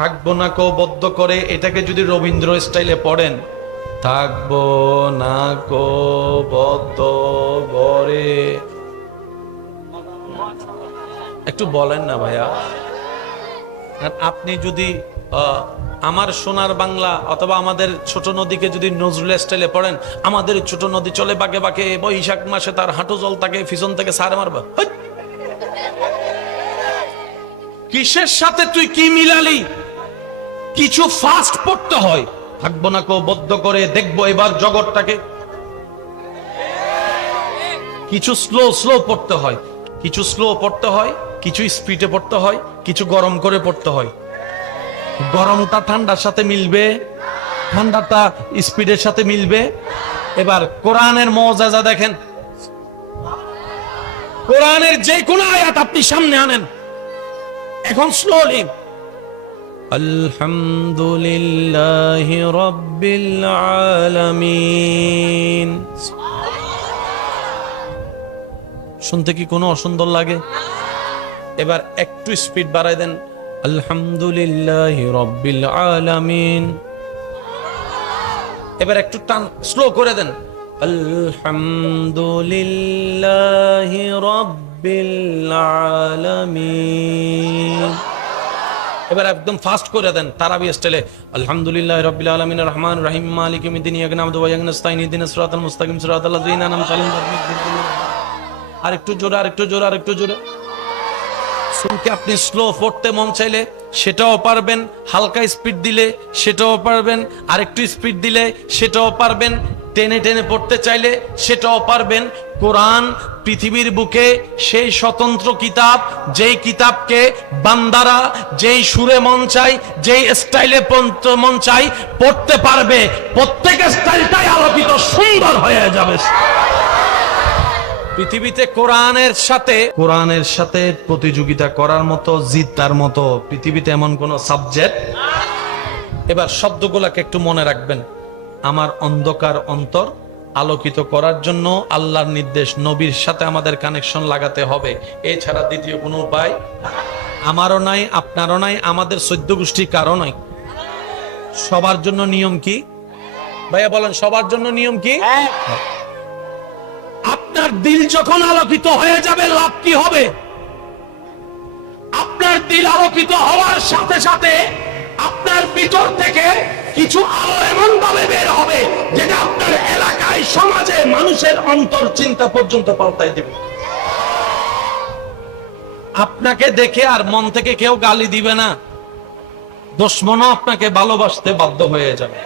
থাকবো না কো বদ্ধ করে, এটাকে যদি রবীন্দ্র স্টাইলে পড়েন, থাকবো না কো বদ্ধ করে, একটু বলেন না ভাইয়া। আপনি যদি আমার সোনার বাংলা অথবা আমাদের ছোট নদীকে যদি নজরুল স্টাইলে পড়েন, আমাদের ছোট নদী চলে বাঁকে বাঁকে, বৈশাখ মাসে তার হাঁটু জল থাকে, পিছন থেকে সারে মারবা। কিসের সাথে তুই কি মিলালি? কিছু ফাস্ট পড়তে হয়, থাকবো না কো বদ্ধ করে, দেখবো এবার জগৎটাকে। কিছু স্লো স্লো পড়তে হয়, কিছু স্লো পড়তে হয়, কিছু স্পিডে পড়তে হয়, কিছু গরম করে পড়তে হয়। গরমটা ঠান্ডার সাথে মিলবে, ঠান্ডাটা স্পিডের সাথে মিলবে। এবার কোরআনের মুআজিজা দেখেন, কোরআনের যে কোনো আয়াত আপনি সামনে আনেন এখন স্লোলি, আলহামদুলিল্লাহি রাব্বিল আলামিন, শুনতে কি কোনো অসুন্দর লাগে? এবার একটু স্পিড বাড়াই দেন, আলহামদুলিল্লাহি রাব্বিল আলামিন। এবার একটু টান স্লো করে দেন, আলহামদুলিল্লাহি রাব্বিল আলামিন। এবার একদম ফাস্ট করে দেন তারাবি স্টাইলে, আলহামদুলিল্লাহি রাব্বিল আলামিন আর রহমানির রহিম মালিকি ইয়াউমিদ্দিন ইয়্যাকা না'বুদু ওয়া ইয়্যাকা নাস্তাঈন ইহদিনাস সিরাতাল মুস্তাকিম সিরাতাল লাযীনা আন'আমতা আলাইহিম গায়রিল মাগদুবি আলাইহিম। আরেকটু জোরে, আরেকটু জোরে, আরেকটু জোরে। শুনকে আপনি স্লো পড়তে মন চাইলে সেটাও পারবেন, হালকা স্পিড দিলে সেটাও পারবেন, আরেকটু স্পিড দিলে সেটাও পারবেন, টেনে টেনে পড়তে চাইলে সেটাও পারবেন। কোরআন পৃথিবীর বুকে সেই স্বতন্ত্র কিতাব, যেই কিতাবকে বান্দারা যেই সুরে মন চাই, যেই স্টাইলে মন চাই পড়তে পারবে, প্রত্যেক স্টাইলটাই আলোকিত সুন্দর হয়ে যাবে। পৃথিবীতে কোরআনের সাথে প্রতিযোগিতা করার মতো, জিতার মতো পৃথিবীতে এমন কোন সাবজেক্ট। এবার শব্দগুলোকে একটু মনে রাখবেন। আমার অন্ধকার অন্তর আলোকিত করার জন্য আল্লাহর নির্দেশ, নবীর সাথে আমাদের কানেকশন লাগাতে হবে, এছাড়া দ্বিতীয় কোনো উপায় আমারও নাই, আপনারও নাই, আমাদের 14 গোষ্ঠী কারো নাই। সবার জন্য নিয়ম কি ভাইয়া বলেন? সবার জন্য নিয়ম কি? আপনার দিল যখন আলোকিত হয়ে যাবে, লাভ কি হবে? আপনার দিল আলোকিত হওয়ার সাথে সাথে আপনার ভিতর থেকে কিছু আলো এমন ভাবে বের হবে যেটা আপনার এলাকায়, সমাজে, মানুষের অন্তর চিন্তা পর্যন্ত পাল্টাই দেবে। আপনাকে দেখে আর মন থেকে কেউ গালি দিবে না, দুশমনও আপনাকে ভালোবাসতে বাধ্য হয়ে যাবে।